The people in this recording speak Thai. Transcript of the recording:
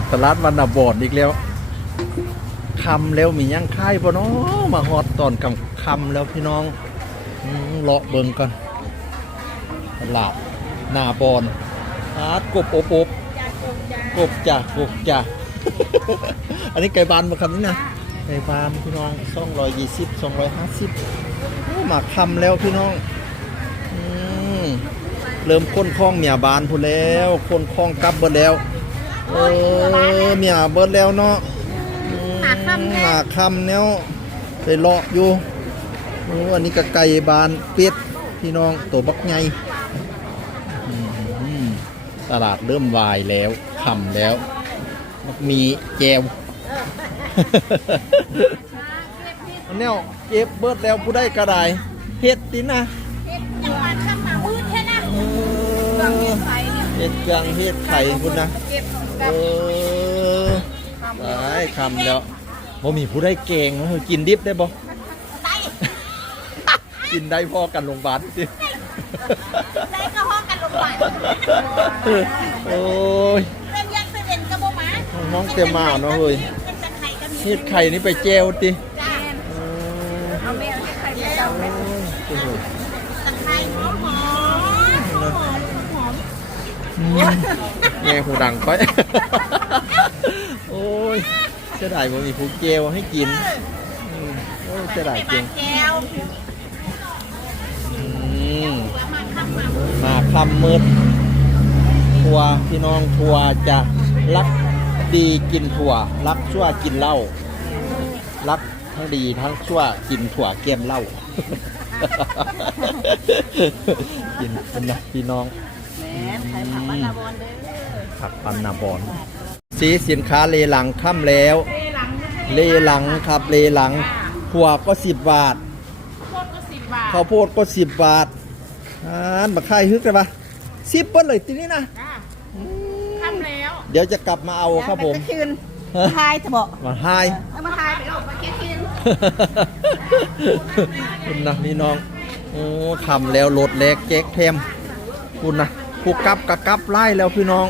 มาตลาดวันนาบอดอีกแล้วคำแล้วมียังค่ายปะเนาะมาฮอดตอนกำคำแล้วพี่น้องเลาะเบิงกันตลาดหน้าบอนอาร์ดกบอบอบกบจ้ะกบจ้ะอันนี้ไก่บานมาคำนี้นะไก่บานพี่น้องสองร้อยยี่สิบสองร้อยห้าสิบมาคำแล้วพี่น้องอเริ่มค้นคล้องเมียบานพูแล้วค้นคล้องกลับเบิดแล้ว เออเมียเบิดแล้วเนาะอืมหาค่ำแน่หาคำแนวไปเลาะอยู่โอ้อันนี้ก็ไก่บานเป็ดพี่น้องตัวบักไงอืมตลาดเริ่มวายแล้วคำแล้ว มีแจวอันเนี้ยเก็บเบิดแล้วผู้ได้กระไดเฮ็ดตินะจังหวัดข้ามมามืดแค่นะ ดเครื่องเฮ็ดไข่คุณนะเก็บของเอกันอได้คำแล้วบ่มีผู้ได้เก่งเออกินดิบได้บ่ไต้กินได้พอกันโรงพยาบาลสิไต้ก็ห้องกันลงไปโอ้ยเรื่องยักษ์เสด็จกระโบหมาห้องเต็มมาเนาะเฮ้ยเป็นตะไคร้ก็มีเฮ็ดไข่นี่ไปแจวติจ้าเออเอาแมวเฮ็ดไข่ไปเจ้าแม่โอ้โหตะไคร้หอมหอมหอมหอม อืมแง่หูดังค่อย โอ้ยเสียดายบ่มีผู้เจวให้กินอืมโอ้ยเสียดายจริงแก้วอืมมาข้ามมามาคำมืดทัวพี่น้องทัวจะรักดีกินถั่ว รักชั่วกินเหล้ารักทั้งดีทั้งชั่วกินถั่วเกมเหล้า กินนะพี่น้อง แหมไข่ผักบ้านนาบอนเด้อผักปันนาบอนสีสินค้าเลหลังค่ำแล้วเร่หลังไม่ใช่เลหลังครับเลหลังถั่วก็สิบบาทโคตรก็สิบบาทข้าวโพดก็สิบบาทอ่านมาค่ายฮึกเลยปะสิบเปิ้ลเลยทีนี้นะจ้าข้ามแล้ว เดี๋ยวจะกลับมาเอาครับผมไปคืนทายจะบอกมาไฮเอามาทายไปออกมาเก็ตคืนคุณนะพี่น้องโอ้ทำแล้วรถแลกแจ๊กเทมคุณนะ ผู้กับกับกับไล่แล้วพี่น้อง